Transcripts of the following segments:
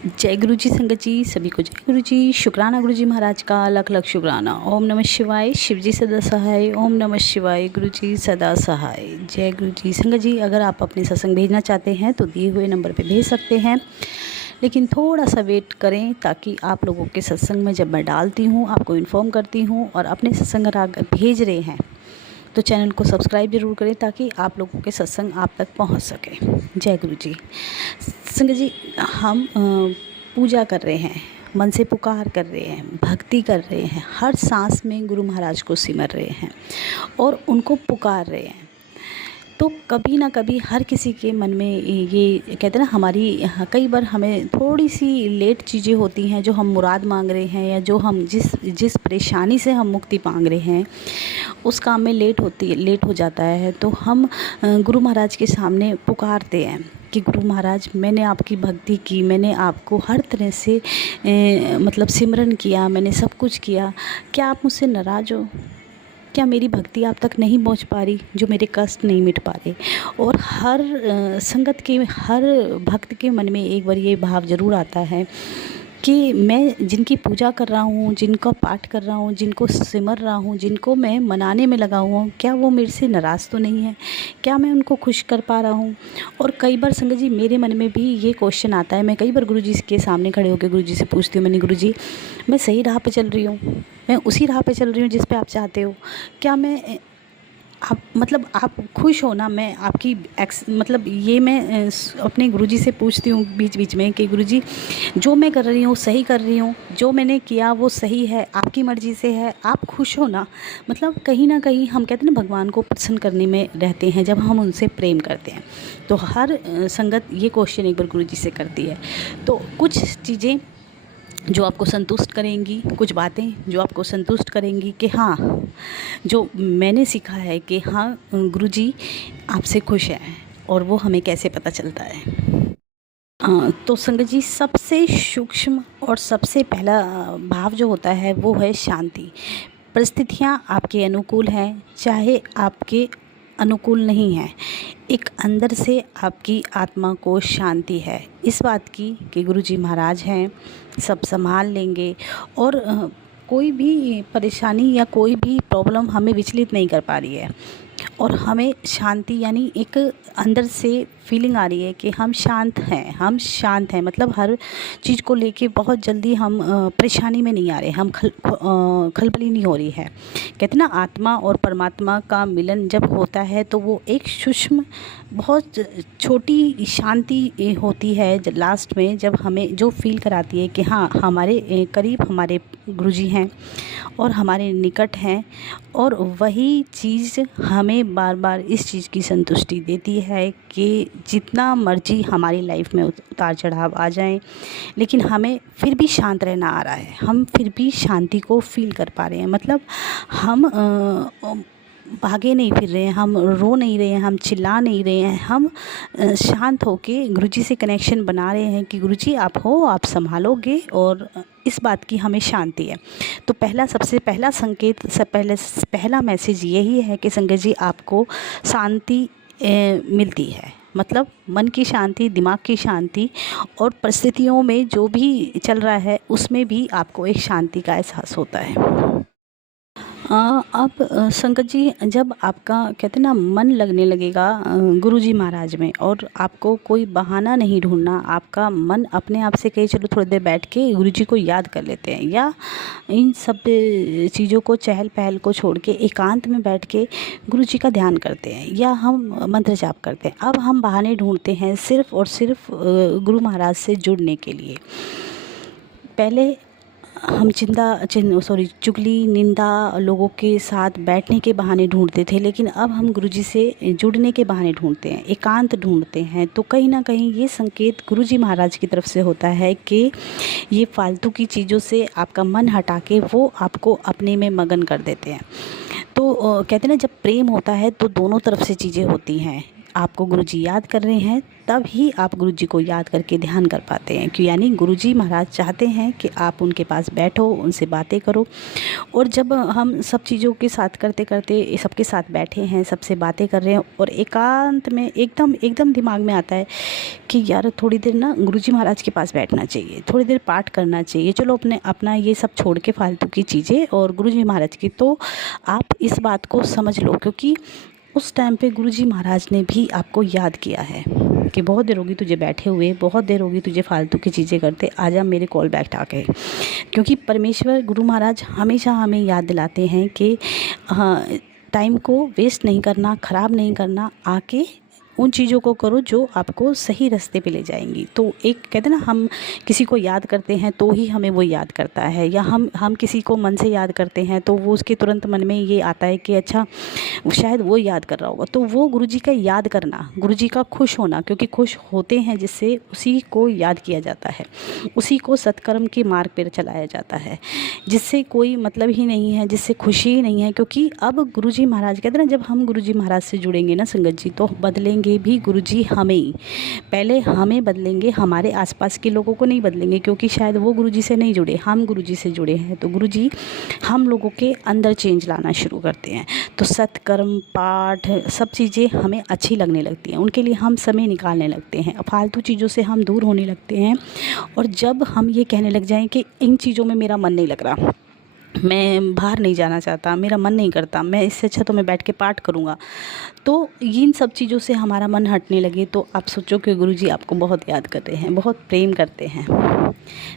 जय गुरु जी संगत जी, सभी को जय गुरु जी। शुक्राना गुरु जी महाराज का, लख लख शुक्राना। ओम नमः शिवाय, शिव जी सदा सहाय। ओम नमः शिवाय, गुरु जी सदा सहाय। जय गुरु जी संगत जी, अगर आप अपने सत्संग भेजना चाहते हैं तो दिए हुए नंबर पे भेज सकते हैं, लेकिन थोड़ा सा वेट करें ताकि आप लोगों के सत्संग में जब मैं डालती हूँ आपको इन्फॉर्म करती हूँ। और अपने सत्संग अगर भेज रहे हैं तो चैनल को सब्सक्राइब जरूर करें ताकि आप लोगों के सत्संग आप तक पहुंच सके। जय गुरु जी संगत जी, हम पूजा कर रहे हैं, मन से पुकार कर रहे हैं, भक्ति कर रहे हैं, हर सांस में गुरु महाराज को सिमर रहे हैं और उनको पुकार रहे हैं। तो कभी ना कभी हर किसी के मन में ये कहते हैं ना, हमारी कई बार हमें थोड़ी सी लेट चीज़ें होती हैं जो हम मुराद मांग रहे हैं, या जो हम जिस परेशानी से हम मुक्ति मांग रहे हैं उस काम में लेट हो जाता है। तो हम गुरु महाराज के सामने पुकारते हैं कि गुरु महाराज, मैंने आपकी भक्ति की, मैंने आपको हर तरह से मतलब सिमरन किया, मैंने सब कुछ किया, क्या आप मुझसे नाराज़ हो? क्या मेरी भक्ति आप तक नहीं पहुंच पा रही, जो मेरे कष्ट नहीं मिट पा रहे? और हर संगत के, हर भक्त के मन में एक बार ये भाव ज़रूर आता है कि मैं जिनकी पूजा कर रहा हूँ, जिनका पाठ कर रहा हूँ, जिनको सिमर रहा हूँ, जिनको मैं मनाने में लगा हुआ हूँ, क्या वो मेरे से नाराज़ तो नहीं है? क्या मैं उनको खुश कर पा रहा हूँ? और कई बार संगत जी मेरे मन में भी ये क्वेश्चन आता है। मैं कई बार गुरु जी के सामने खड़े होकर गुरु जी से पूछती हूँ, मैंने गुरु जी, मैं सही राह पे चल रही हूँ? मैं उसी राह पे चल रही हूँ जिस पे आप चाहते हो? क्या मैं आप खुश हो ना? मैं आपकी मतलब ये मैं अपने गुरुजी से पूछती हूँ बीच बीच में कि गुरुजी, जो मैं कर रही हूँ सही कर रही हूँ, जो मैंने किया वो सही है, आपकी मर्ज़ी से है, आप खुश हो ना? मतलब कहीं ना कहीं हम कहते हैं ना, भगवान को प्रसन्न करने में रहते हैं जब हम उनसे प्रेम करते हैं। तो हर संगत ये क्वेश्चन एक बार गुरुजी से करती है। तो कुछ चीज़ें जो आपको संतुष्ट करेंगी, कुछ बातें जो आपको संतुष्ट करेंगी कि हाँ, जो मैंने सीखा है कि हाँ गुरुजी आपसे खुश हैं, और वो हमें कैसे पता चलता है। तो संगत जी, सबसे सूक्ष्म और सबसे पहला भाव जो होता है वो है शांति। परिस्थितियाँ आपके अनुकूल हैं, चाहे आपके अनुकूल नहीं है, एक अंदर से आपकी आत्मा को शांति है इस बात की कि गुरुजी महाराज हैं, सब संभाल लेंगे। और कोई भी परेशानी या कोई भी प्रॉब्लम हमें विचलित नहीं कर पा रही है, और हमें शांति यानी एक अंदर से फीलिंग आ रही है कि हम शांत हैं, हम शांत हैं। मतलब हर चीज़ को लेके बहुत जल्दी हम परेशानी में नहीं आ रहे, हम खलबली नहीं हो रही है। कहते ना, आत्मा और परमात्मा का मिलन जब होता है तो वो एक सूक्ष्म बहुत छोटी शांति होती है लास्ट में, जब हमें जो फील कराती है कि हाँ, हमारे करीब हमारे गुरुजी हैं और हमारे निकट हैं। और वही चीज़ हमें बार बार इस चीज़ की संतुष्टि देती है कि जितना मर्जी हमारी लाइफ में उतार चढ़ाव आ जाए, लेकिन हमें फिर भी शांत रहना आ रहा है, हम फिर भी शांति को फील कर पा रहे हैं। मतलब हम भागे नहीं फिर रहे हैं, हम रो नहीं रहे हैं, हम चिल्ला नहीं रहे हैं, हम शांत होके गुरुजी से कनेक्शन बना रहे हैं कि गुरुजी आप हो, आप संभालोगे, और इस बात की हमें शांति है। तो सबसे पहला संकेत, पहला मैसेज यही है कि संगत जी, आपको शांति मिलती है। मतलब मन की शांति, दिमाग की शांति, और परिस्थितियों में जो भी चल रहा है उसमें भी आपको एक शांति का एहसास होता है। अब संगत जी, जब आपका कहते हैं ना मन लगने लगेगा गुरुजी महाराज में, और आपको कोई बहाना नहीं ढूंढना, आपका मन अपने आप से कहे चलो थोड़ी देर बैठ के गुरुजी को याद कर लेते हैं, या इन सब चीज़ों को, चहल पहल को छोड़ के एकांत में बैठ के गुरुजी का ध्यान करते हैं, या हम मंत्र जाप करते हैं। अब हम बहाने ढूंढते हैं सिर्फ़ और सिर्फ गुरु महाराज से जुड़ने के लिए। पहले हम चुगली, निंदा, लोगों के साथ बैठने के बहाने ढूंढते थे, लेकिन अब हम गुरुजी से जुड़ने के बहाने ढूंढते हैं, एकांत ढूंढते हैं। तो कहीं ना कहीं ये संकेत गुरुजी महाराज की तरफ से होता है कि ये फालतू की चीज़ों से आपका मन हटा के वो आपको अपने में मगन कर देते हैं। तो कहते हैं ना, जब प्रेम होता है तो दोनों तरफ से चीज़ें होती हैं। आपको गुरुजी याद कर रहे हैं, तब ही आप गुरुजी को याद करके ध्यान कर पाते हैं। क्यों? यानी गुरुजी महाराज चाहते हैं कि आप उनके पास बैठो, उनसे बातें करो। और जब हम सब चीज़ों के साथ करते करते सबके साथ बैठे हैं, सबसे बातें कर रहे हैं और एकांत में एकदम एकदम दिमाग में आता है कि यार थोड़ी देर ना गुरुजी महाराज के पास बैठना चाहिए, थोड़ी देर पाठ करना चाहिए, चलो अपना ये सब छोड़ के फालतू की चीज़ें और गुरुजी महाराज की, तो आप इस बात को समझ लो। क्योंकि उस टाइम पे गुरुजी महाराज ने भी आपको याद किया है कि बहुत देर होगी तुझे बैठे हुए, बहुत देर होगी तुझे फालतू की चीज़ें करते, आजा मेरे कॉल बैक आके। क्योंकि परमेश्वर गुरु महाराज हमेशा हमें याद दिलाते हैं कि हाँ, टाइम को वेस्ट नहीं करना, ख़राब नहीं करना, आके उन चीज़ों को करो जो आपको सही रास्ते पे ले जाएंगी। तो एक कहते हैं ना, हम किसी को याद करते हैं तो ही हमें वो याद करता है, या हम किसी को मन से याद करते हैं तो वो उसके तुरंत मन में ये आता है कि अच्छा शायद वो याद कर रहा होगा। तो वो गुरुजी का याद करना, गुरुजी का खुश होना, क्योंकि खुश होते हैं जिससे उसी को याद किया जाता है, उसी को सत्कर्म के मार्ग पर चलाया जाता है, जिससे कोई मतलब ही नहीं है, जिससे खुशी ही नहीं है। क्योंकि अब गुरुजी महाराज कहते हैं ना, जब हम गुरुजी महाराज से जुड़ेंगे ना संगत जी, तो बदलेंगे भी गुरुजी हमें ही। पहले हमें बदलेंगे, हमारे आसपास के लोगों को नहीं बदलेंगे, क्योंकि शायद वो गुरुजी से नहीं जुड़े, हम गुरुजी से जुड़े हैं। तो गुरुजी हम लोगों के अंदर चेंज लाना शुरू करते हैं। तो सत्कर्म, पाठ, सब चीज़ें हमें अच्छी लगने लगती हैं, उनके लिए हम समय निकालने लगते हैं, फालतू चीज़ों से हम दूर होने लगते हैं। और जब हम ये कहने लग जाएं कि इन चीज़ों में मेरा मन नहीं लग रहा, मैं बाहर नहीं जाना चाहता, मेरा मन नहीं करता, मैं इससे अच्छा तो मैं बैठ के पाठ करूँगा, तो इन सब चीज़ों से हमारा मन हटने लगे, तो आप सोचो कि गुरुजी आपको बहुत याद कर रहे हैं, बहुत प्रेम करते हैं।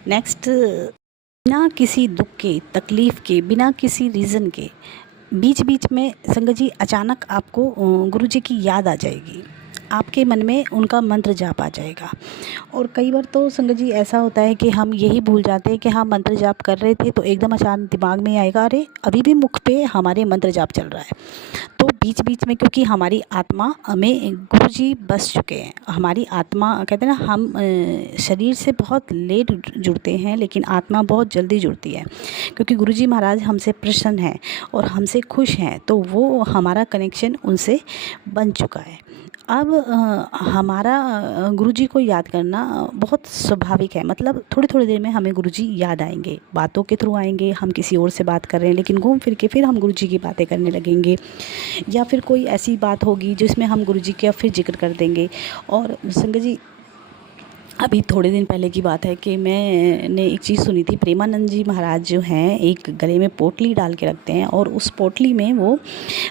नेक्स्ट, बिना किसी दुख के, तकलीफ़ के, बिना किसी रीज़न के, बीच बीच में संगत जी अचानक आपको गुरुजी की याद आ जाएगी, आपके मन में उनका मंत्र जाप आ जाएगा। और कई बार तो संगत जी ऐसा होता है कि हम यही भूल जाते हैं कि हम मंत्र जाप कर रहे थे, तो एकदम अचानक दिमाग में आएगा अरे अभी भी मुख पे हमारे मंत्र जाप चल रहा है। तो बीच बीच में, क्योंकि हमारी आत्मा हमें गुरुजी बस चुके हैं, हमारी आत्मा कहते हैं ना, हम शरीर से बहुत लेट जुड़ते हैं लेकिन आत्मा बहुत जल्दी जुड़ती है, क्योंकि गुरुजी महाराज हमसे प्रसन्न हैं और हमसे खुश हैं, तो वो हमारा कनेक्शन उनसे बन चुका है। अब हमारा गुरुजी को याद करना बहुत स्वाभाविक है, मतलब थोड़ी थोड़ी देर में हमें गुरुजी याद आएंगे, बातों के थ्रू आएंगे। हम किसी और से बात कर रहे हैं लेकिन घूम फिर के फिर हम गुरुजी की बातें करने लगेंगे, या फिर कोई ऐसी बात होगी जिसमें हम गुरुजी का फिर जिक्र कर देंगे। और संगत जी, अभी थोड़े दिन पहले की बात है कि मैंने एक चीज़ सुनी थी। प्रेमानंद जी महाराज जो हैं, एक गले में पोटली डाल के रखते हैं और उस पोटली में वो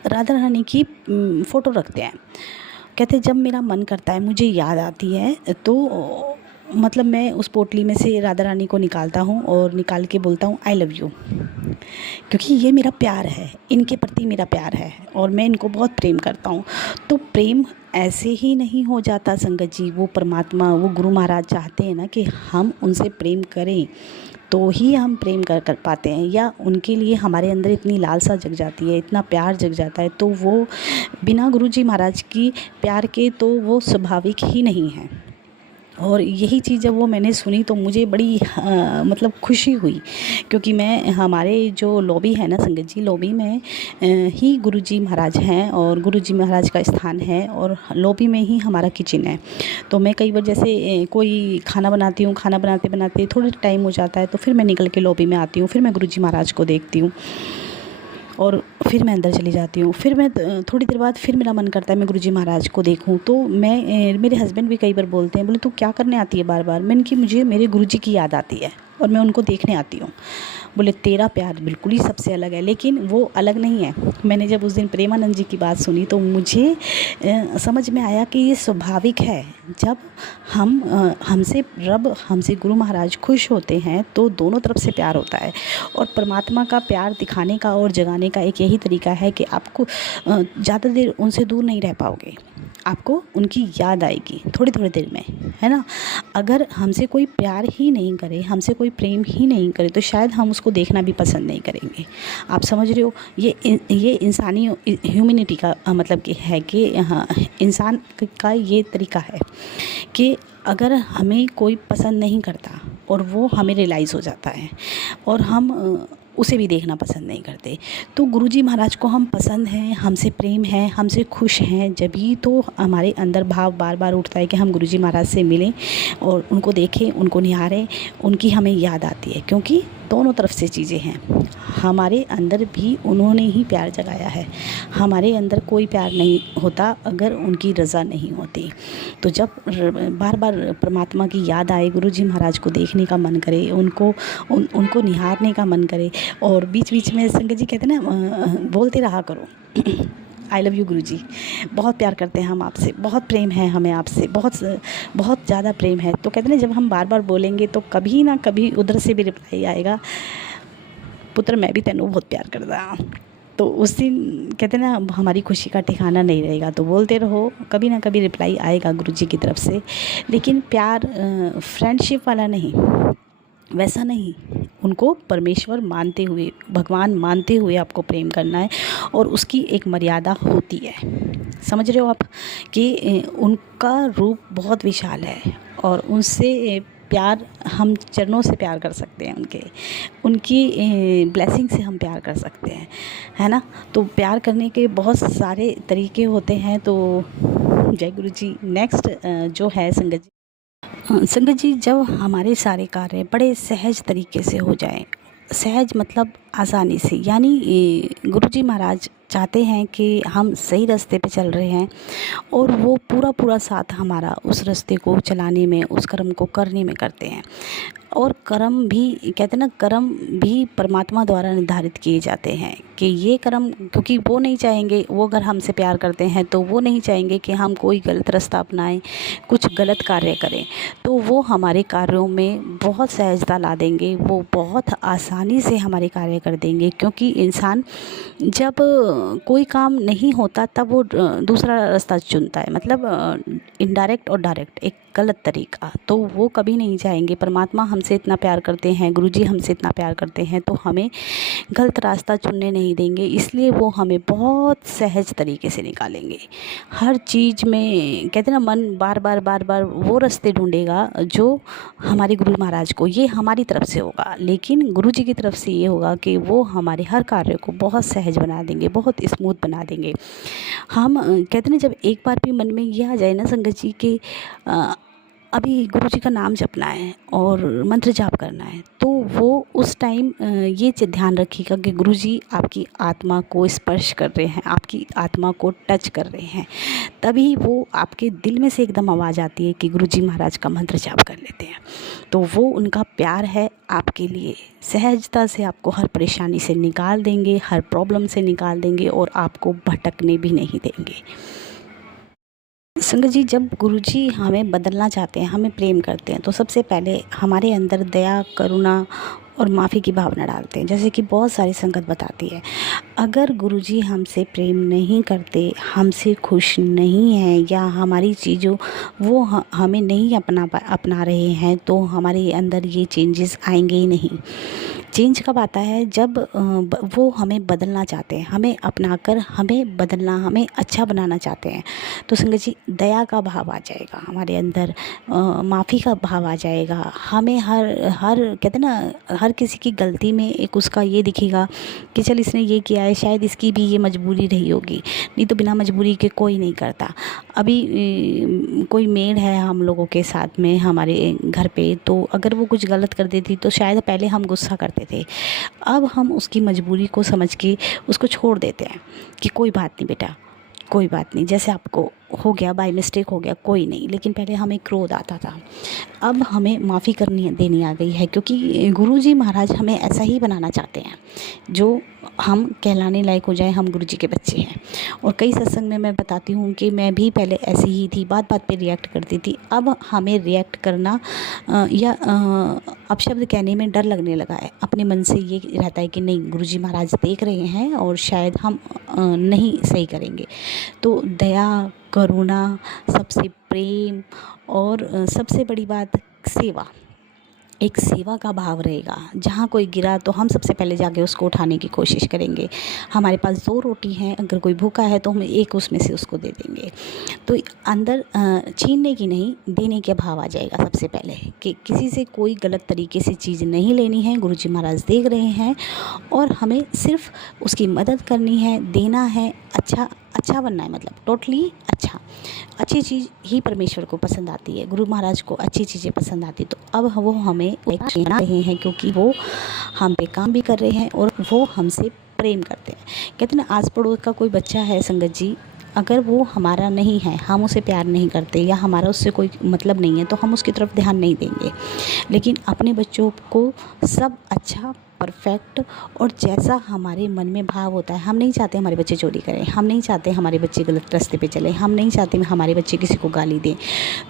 राधा रानी की फ़ोटो रखते हैं। कहते जब मेरा मन करता है, मुझे याद आती है, तो मतलब मैं उस पोटली में से राधा रानी को निकालता हूँ और निकाल के बोलता हूँ आई लव यू, क्योंकि ये मेरा प्यार है, इनके प्रति मेरा प्यार है और मैं इनको बहुत प्रेम करता हूँ। तो प्रेम ऐसे ही नहीं हो जाता संगत जी, वो परमात्मा, वो गुरु महाराज चाहते हैं ना कि हम उनसे प्रेम करें, तो ही हम प्रेम कर पाते हैं, या उनके लिए हमारे अंदर इतनी लालसा जग जाती है, इतना प्यार जग जाता है। तो वो बिना गुरुजी महाराज की प्यार के तो वो स्वाभाविक ही नहीं है। और यही चीज़ जब वो मैंने सुनी तो मुझे बड़ी मतलब खुशी हुई, क्योंकि मैं, हमारे जो लॉबी है ना संगत जी, लॉबी में ही गुरुजी महाराज हैं और गुरुजी महाराज का स्थान है, और लॉबी में ही हमारा किचन है। तो मैं कई बार जैसे कोई खाना बनाती हूँ, खाना बनाते बनाते थोड़ा टाइम हो जाता है, तो फिर मैं निकल के लॉबी में आती हूँ, फिर मैं गुरुजी महाराज को देखती हूँ और फिर मैं अंदर चली जाती हूँ। फिर मैं थोड़ी देर बाद फिर मेरा मन करता है मैं गुरुजी महाराज को देखूँ। तो मैं, मेरे हस्बैंड भी कई बार बोलते हैं, बोले तू क्या करने आती है बार बार। मैंने कि मुझे मेरे गुरुजी की याद आती है और मैं उनको देखने आती हूँ। बोले तेरा प्यार बिल्कुल ही सबसे अलग है, लेकिन वो अलग नहीं है। मैंने जब उस दिन प्रेमानंद जी की बात सुनी तो मुझे समझ में आया कि ये स्वाभाविक है। जब हमसे रब, हमसे गुरु महाराज खुश होते हैं तो दोनों तरफ से प्यार होता है। और परमात्मा का प्यार दिखाने का और जगाने का एक यही तरीका है कि आपको ज़्यादा देर उनसे दूर नहीं रह पाओगे, आपको उनकी याद आएगी थोड़ी थोड़ी देर में, है ना। अगर हमसे कोई प्यार ही नहीं करे, हमसे कोई प्रेम ही नहीं करे, तो शायद हम उसको देखना भी पसंद नहीं करेंगे। आप समझ रहे हो, ये इंसानी ह्यूमैनिटी का मतलब कि है कि हाँ, इंसान का ये तरीका है कि अगर हमें कोई पसंद नहीं करता और वो हमें रियलाइज़ हो जाता है और हम उसे भी देखना पसंद नहीं करते। तो गुरुजी महाराज को हम पसंद हैं, हमसे प्रेम है, हमसे खुश हैं, जब ही तो हमारे अंदर भाव बार बार उठता है कि हम गुरुजी महाराज से मिलें और उनको देखें, उनको निहारें, उनकी हमें याद आती है। क्योंकि दोनों तरफ से चीज़ें हैं, हमारे अंदर भी उन्होंने ही प्यार जगाया है। हमारे अंदर कोई प्यार नहीं होता अगर उनकी रज़ा नहीं होती। तो जब बार बार परमात्मा की याद आए, गुरुजी महाराज को देखने का मन करे, उनको निहारने का मन करे, और बीच बीच में संगत जी कहते हैं ना, बोलते रहा करो आई लव यू गुरुजी, बहुत प्यार करते हैं हम आपसे, बहुत प्रेम है हमें आपसे, बहुत बहुत ज़्यादा प्रेम है। तो कहते हैं ना, जब हम बार बार बोलेंगे तो कभी ना कभी उधर से भी रिप्लाई आएगा, पुत्र मैं भी तेनू बहुत प्यार करता। तो उस दिन कहते हैं ना, हमारी खुशी का ठिकाना नहीं रहेगा। तो बोलते रहो, कभी ना कभी रिप्लाई आएगा गुरुजी की तरफ से। लेकिन प्यार फ्रेंडशिप वाला नहीं, वैसा नहीं, उनको परमेश्वर मानते हुए, भगवान मानते हुए आपको प्रेम करना है, और उसकी एक मर्यादा होती है। समझ रहे हो आप कि उनका रूप बहुत विशाल है, और उनसे प्यार, हम चरणों से प्यार कर सकते हैं, उनकी ब्लेसिंग से हम प्यार कर सकते हैं, है ना। तो प्यार करने के बहुत सारे तरीके होते हैं। तो जय गुरु जी। नेक्स्ट जो है संगत जी, संगत जी, जब हमारे सारे कार्य बड़े सहज तरीके से हो जाएं, सहज मतलब आसानी से, यानी गुरुजी महाराज चाहते हैं कि हम सही रास्ते पे चल रहे हैं, और वो पूरा पूरा साथ हमारा उस रास्ते को चलाने में, उस कर्म को करने में करते हैं। और कर्म भी कहते हैं ना, कर्म भी परमात्मा द्वारा निर्धारित किए जाते हैं कि ये कर्म, क्योंकि वो नहीं चाहेंगे, वो अगर हमसे प्यार करते हैं तो वो नहीं चाहेंगे कि हम कोई गलत रास्ता अपनाएं, कुछ गलत कार्य करें। तो वो हमारे कार्यों में बहुत सहजता ला देंगे, वो बहुत आसानी से हमारे कार्य कर देंगे। क्योंकि इंसान जब कोई काम नहीं होता तब वो दूसरा रास्ता चुनता है, मतलब इनडायरेक्ट और डायरेक्ट, एक गलत तरीका। तो वो कभी नहीं चाहेंगे। परमात्मा हमसे इतना प्यार करते हैं, गुरुजी हमसे इतना प्यार करते हैं, तो हमें गलत रास्ता चुनने नहीं देंगे। इसलिए वो हमें बहुत सहज तरीके से निकालेंगे। हर चीज़ में कहते हैं ना, मन बार बार बार बार वो रास्ते ढूंढेगा जो हमारे गुरु महाराज को, ये हमारी तरफ से होगा, लेकिन गुरुजी की तरफ से ये होगा कि वो हमारे हर कार्य को बहुत सहज बना देंगे, बहुत स्मूथ बना देंगे। हम कहते हैं ना, जब एक बार भी मन में ये आ जाए ना संगत जी कि अभी गुरुजी का नाम जपना है और मंत्र जाप करना है, तो वो उस टाइम ये ध्यान रखिएगा कि गुरुजी आपकी आत्मा को स्पर्श कर रहे हैं, आपकी आत्मा को टच कर रहे हैं। तभी वो आपके दिल में से एकदम आवाज़ आती है कि गुरुजी महाराज का मंत्र जाप कर लेते हैं। तो वो उनका प्यार है आपके लिए, सहजता से आपको हर परेशानी से निकाल देंगे, हर प्रॉब्लम से निकाल देंगे, और आपको भटकने भी नहीं देंगे। संगत जी, जब गुरुजी हमें बदलना चाहते हैं, हमें प्रेम करते हैं, तो सबसे पहले हमारे अंदर दया, करुणा और माफ़ी की भावना डालते हैं। जैसे कि बहुत सारी संगत बताती है, अगर गुरुजी हमसे प्रेम नहीं करते, हमसे खुश नहीं हैं, या हमारी चीज़ों वो हमें नहीं अपना रहे हैं, तो हमारे अंदर ये चेंजेस आएंगे ही नहीं। चेंज कब आता है? जब वो हमें बदलना चाहते हैं, हमें अपनाकर हमें बदलना, हमें अच्छा बनाना चाहते हैं। तो संगत जी, दया का भाव आ जाएगा हमारे अंदर, माफ़ी का भाव आ जाएगा। हमें हर कहते हैं ना, हर किसी की गलती में एक उसका ये दिखेगा कि चल इसने ये किया है, शायद इसकी भी ये मजबूरी रही होगी, नहीं तो बिना मजबूरी के कोई नहीं करता। अभी कोई मेड है हम लोगों के साथ में हमारे घर पे, तो अगर वो कुछ गलत कर देती तो शायद पहले हम गुस्सा करते थे। अब हम उसकी मजबूरी को समझ के उसको छोड़ देते हैं कि कोई बात नहीं बेटा, कोई बात नहीं, जैसे आपको हो गया, बाय मिस्टेक हो गया, कोई नहीं। लेकिन पहले हमें क्रोध आता था, अब हमें माफ़ी करनी देनी आ गई है, क्योंकि गुरुजी महाराज हमें ऐसा ही बनाना चाहते हैं, जो हम कहलाने लायक हो जाए, हम गुरुजी के बच्चे हैं। और कई सत्संग में मैं बताती हूँ कि मैं भी पहले ऐसी ही थी, बात बात पे रिएक्ट करती थी। अब हमें रिएक्ट करना या अपशब्द कहने में डर लगने लगा है। अपने मन से ये रहता है कि नहीं, गुरुजी महाराज देख रहे हैं और शायद हम नहीं सही करेंगे। तो दया, करुणा, सबसे प्रेम, और सबसे बड़ी बात सेवा, एक सेवा का भाव रहेगा। जहाँ कोई गिरा तो हम सबसे पहले जाके उसको उठाने की कोशिश करेंगे। हमारे पास 2 रोटी हैं, अगर कोई भूखा है तो हम एक उसमें से उसको दे देंगे। तो अंदर छीनने की नहीं, देने के भाव आ जाएगा सबसे पहले, कि किसी से कोई गलत तरीके से चीज़ नहीं लेनी है। गुरुजी महाराज देख रहे हैं और हमें सिर्फ उसकी मदद करनी है, देना है, अच्छा बनना है, मतलब टोटली अच्छी चीज़ ही परमेश्वर को पसंद आती है। गुरु महाराज को अच्छी चीज़ें पसंद आती, तो अब वो हमें बना रहे हैं, क्योंकि वो हम पे काम भी कर रहे हैं और वो हमसे प्रेम करते हैं। कहते हैं ना, आस पड़ोस का कोई बच्चा है संगत जी, अगर वो हमारा नहीं है, हम उसे प्यार नहीं करते या हमारा उससे कोई मतलब नहीं है, तो हम उसकी तरफ ध्यान नहीं देंगे। लेकिन अपने बच्चों को सब अच्छा, परफेक्ट और जैसा हमारे मन में भाव होता है, हम नहीं चाहते हमारे बच्चे चोरी करें, हम नहीं चाहते हमारे बच्चे गलत रास्ते पे चले, हम नहीं चाहते हमारे बच्चे किसी को गाली दें।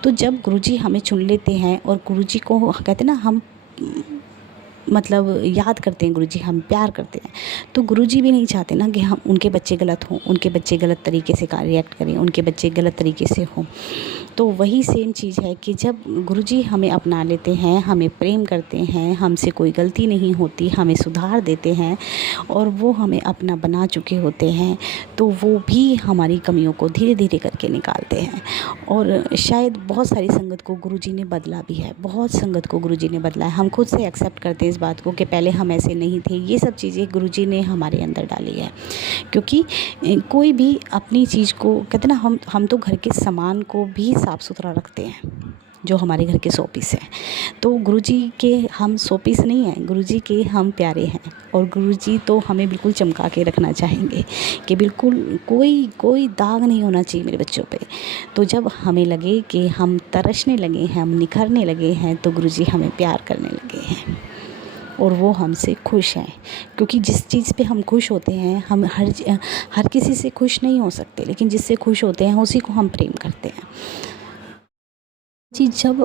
तो जब गुरुजी हमें चुन लेते हैं और गुरुजी को कहते हैं ना, हम मतलब याद करते हैं, गुरुजी हम प्यार करते हैं, तो गुरुजी भी नहीं चाहते ना कि हम उनके बच्चे गलत हों, उनके बच्चे गलत तरीके से रिएक्ट करें, उनके बच्चे गलत तरीके से हों। तो वही सेम चीज़ है कि जब गुरुजी हमें अपना लेते हैं, हमें प्रेम करते हैं, हमसे कोई गलती नहीं होती, हमें सुधार देते हैं और वो हमें अपना बना चुके होते हैं, तो वो भी हमारी कमियों को धीरे धीरे करके निकालते हैं। और शायद बहुत सारी संगत को गुरुजी ने बदला भी है, बहुत संगत को गुरुजी ने बदला है। हम खुद से एक्सेप्ट करते हैं इस बात को कि पहले हम ऐसे नहीं थे। ये सब चीज़ें गुरुजी ने हमारे अंदर डाली है, क्योंकि कोई भी अपनी चीज़ को कहते ना, हम तो घर के सामान को भी साफ़ सुथरा रखते हैं, जो हमारे घर के शोपीस हैं। तो गुरुजी के हम शोपीस नहीं हैं, गुरुजी के हम प्यारे हैं। और गुरुजी तो हमें बिल्कुल चमका के रखना चाहेंगे कि बिल्कुल कोई दाग नहीं होना चाहिए मेरे बच्चों पे। तो जब हमें लगे कि हम तरसने लगे हैं, हम निखरने लगे हैं, तो गुरुजी हमें प्यार करने लगे हैं और वो हमसे खुश हैं। क्योंकि जिस चीज़ पे हम खुश होते हैं, हम हर किसी से खुश नहीं हो सकते, लेकिन जिससे खुश होते हैं उसी को हम प्रेम करते हैं। जी, जब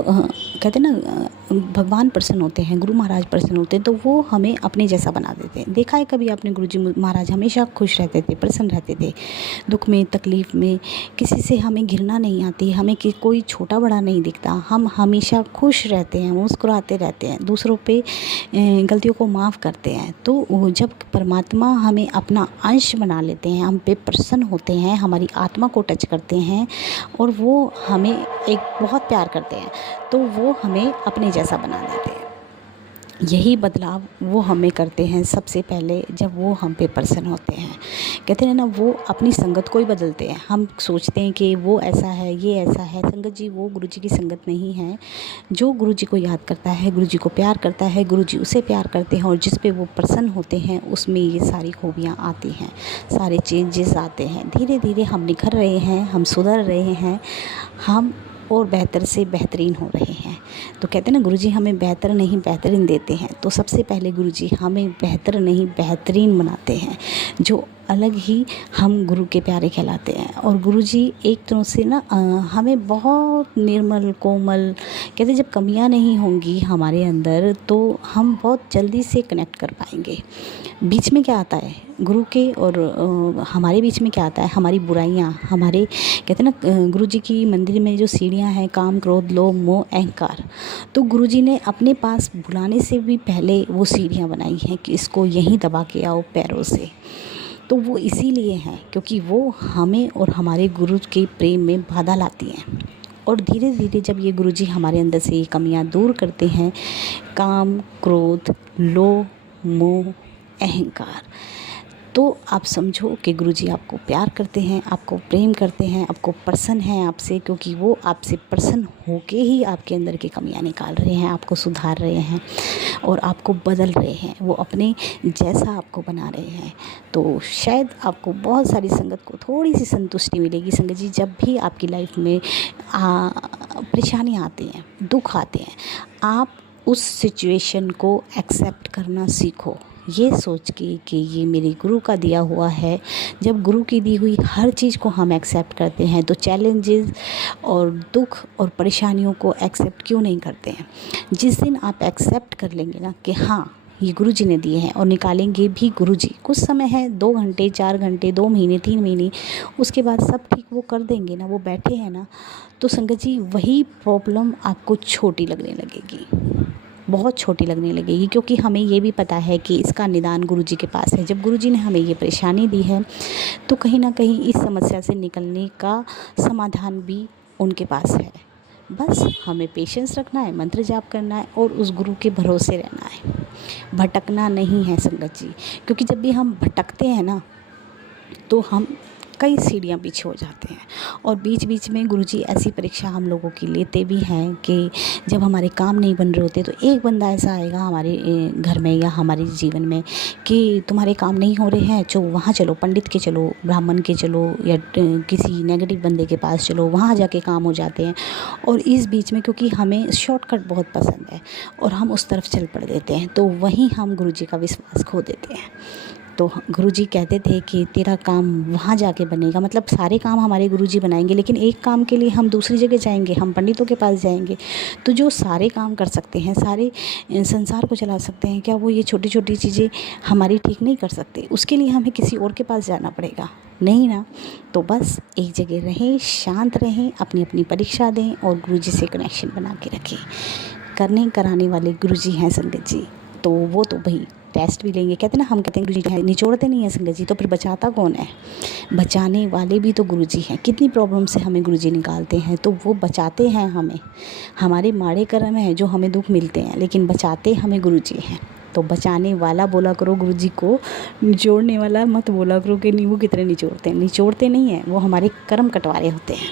कहते हैं ना, भगवान प्रसन्न होते हैं, गुरु महाराज प्रसन्न होते हैं, तो वो हमें अपने जैसा बना देते हैं। देखा है कभी आपने, गुरुजी महाराज हमेशा खुश रहते थे, प्रसन्न रहते थे। दुख में, तकलीफ़ में किसी से हमें घृणा नहीं आती, हमें कोई छोटा बड़ा नहीं दिखता, हम हमेशा खुश रहते हैं, मुस्कुराते रहते हैं, दूसरों पे गलतियों को माफ़ करते हैं। तो जब परमात्मा हमें अपना अंश बना लेते हैं, हम पे प्रसन्न होते हैं, हमारी आत्मा को टच करते हैं और वो हमें एक बहुत प्यार करते हैं, तो वो हमें अपने जैसा बना देते हैं। यही बदलाव वो हमें करते हैं सबसे पहले, जब वो हम पे प्रसन्न होते हैं। कहते हैं ना, वो अपनी संगत को ही बदलते हैं। हम सोचते हैं कि वो ऐसा है, ये ऐसा है। संगत जी, वो गुरुजी की संगत नहीं है। जो गुरुजी को याद करता है, गुरुजी को प्यार करता है, गुरुजी उसे प्यार करते हैं और जिस पे वो प्रसन्न होते हैं, उसमें ये सारी खूबियाँ आती हैं, सारे चेंजेस आते हैं। धीरे धीरे हम निखर रहे हैं, हम सुधर रहे हैं, हम और बेहतर से बेहतरीन हो रहे हैं। तो कहते हैं ना, गुरुजी हमें बेहतर नहीं बेहतरीन देते हैं। तो सबसे पहले गुरुजी हमें बेहतर नहीं बेहतरीन बनाते हैं, जो अलग ही हम गुरु के प्यारे कहलाते हैं। और गुरुजी एक तरह से ना हमें बहुत निर्मल, कोमल, कहते जब कमियां नहीं होंगी हमारे अंदर, तो हम बहुत जल्दी से कनेक्ट कर पाएंगे। बीच में क्या आता है गुरु के और हमारे बीच में क्या आता है? हमारी बुराइयां, हमारे कहते हैं ना, गुरुजी की मंदिर में जो सीढ़ियां हैं, काम, क्रोध, लोभ, मोह, अहंकार, तो गुरुजी ने अपने पास बुलाने से भी पहले वो सीढ़ियां बनाई हैं कि इसको यहीं दबा के आओ पैरों से। तो वो इसीलिए हैं क्योंकि वो हमें और हमारे गुरु के प्रेम में बाधा लाती हैं। और धीरे धीरे जब ये गुरुजी हमारे अंदर से ये कमियां दूर करते हैं, काम, क्रोध, लोभ, मोह, अहंकार, तो आप समझो कि गुरुजी आपको प्यार करते हैं, आपको प्रेम करते हैं, आपको प्रसन्न हैं आपसे, क्योंकि वो आपसे प्रसन्न होके ही आपके अंदर की कमियां निकाल रहे हैं, आपको सुधार रहे हैं और आपको बदल रहे हैं, वो अपने जैसा आपको बना रहे हैं। तो शायद आपको बहुत सारी संगत को थोड़ी सी संतुष्टि मिलेगी। संगत जी, जब भी आपकी लाइफ में परेशानियाँ आती हैं, दुख आते हैं, आप उस सिचुएशन को एक्सेप्ट करना सीखो, ये सोच के कि ये मेरे गुरु का दिया हुआ है। जब गुरु की दी हुई हर चीज़ को हम एक्सेप्ट करते हैं, तो चैलेंजेस और दुख और परेशानियों को एक्सेप्ट क्यों नहीं करते हैं? जिस दिन आप एक्सेप्ट कर लेंगे ना कि हाँ, ये गुरुजी ने दिए हैं, और निकालेंगे भी गुरुजी, कुछ समय है, 2 घंटे, 4 घंटे, 2 महीने, 3 महीने, उसके बाद सब ठीक वो कर देंगे ना, वो बैठे हैं ना, तो संगत जी वही प्रॉब्लम आपको छोटी लगने लगेगी। बहुत छोटी लगने लगेगी, क्योंकि हमें ये भी पता है कि इसका निदान गुरुजी के पास है। जब गुरुजी ने हमें ये परेशानी दी है तो कहीं ना कहीं इस समस्या से निकलने का समाधान भी उनके पास है। बस हमें पेशेंस रखना है, मंत्र जाप करना है और उस गुरु के भरोसे रहना है, भटकना नहीं है संगत जी। क्योंकि जब भी हम भटकते हैं ना तो हम कई सीढ़ियाँ पीछे हो जाते हैं। और बीच बीच में गुरुजी ऐसी परीक्षा हम लोगों की लेते भी हैं कि जब हमारे काम नहीं बन रहे होते तो एक बंदा ऐसा आएगा हमारे घर में या हमारे जीवन में कि तुम्हारे काम नहीं हो रहे हैं, वहाँ चलो, पंडित के चलो, ब्राह्मण के चलो, या किसी नेगेटिव बंदे के पास चलो, वहाँ जाके काम हो जाते हैं। और इस बीच में क्योंकि हमें शॉर्टकट बहुत पसंद है और हम उस तरफ चल पड़ देते हैं, तो वहीं हम गुरुजी का विश्वास खो देते हैं। तो गुरुजी कहते थे कि तेरा काम वहाँ जाके बनेगा, मतलब सारे काम हमारे गुरुजी बनाएंगे, लेकिन एक काम के लिए हम दूसरी जगह जाएंगे, हम पंडितों के पास जाएंगे। तो जो सारे काम कर सकते हैं, सारे संसार को चला सकते हैं, क्या वो ये छोटी छोटी चीज़ें हमारी ठीक नहीं कर सकते? उसके लिए हमें किसी और के पास जाना पड़ेगा, नहीं ना? तो बस एक जगह रहें, शांत रहें, अपनी अपनी परीक्षा दें और गुरुजी से कनेक्शन बना के रखें। करने कराने वाले गुरुजी हैं संगत जी, तो वो तो भाई टेस्ट भी लेंगे। कहते हैं ना, हम कहते हैं गुरुजी निचोड़ते नहीं है संगत जी, तो फिर बचाता कौन है? बचाने वाले भी तो गुरुजी हैं। कितनी प्रॉब्लम से हमें गुरुजी निकालते हैं, तो वो बचाते हैं हमें। हमारे माड़े कर्म हैं जो हमें दुख मिलते हैं, लेकिन बचाते हमें गुरुजी हैं। तो बचाने वाला बोला करो गुरुजी को, निचोड़ने वाला मत बोला करो कि नींबू कितने निचोड़ते हैं। निचोड़ते नहीं हैं, वो हमारे कर्म कटवारे होते हैं।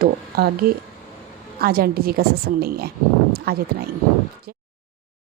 तो आगे आज आंटी जी का सत्संग नहीं है, आज इतना ही।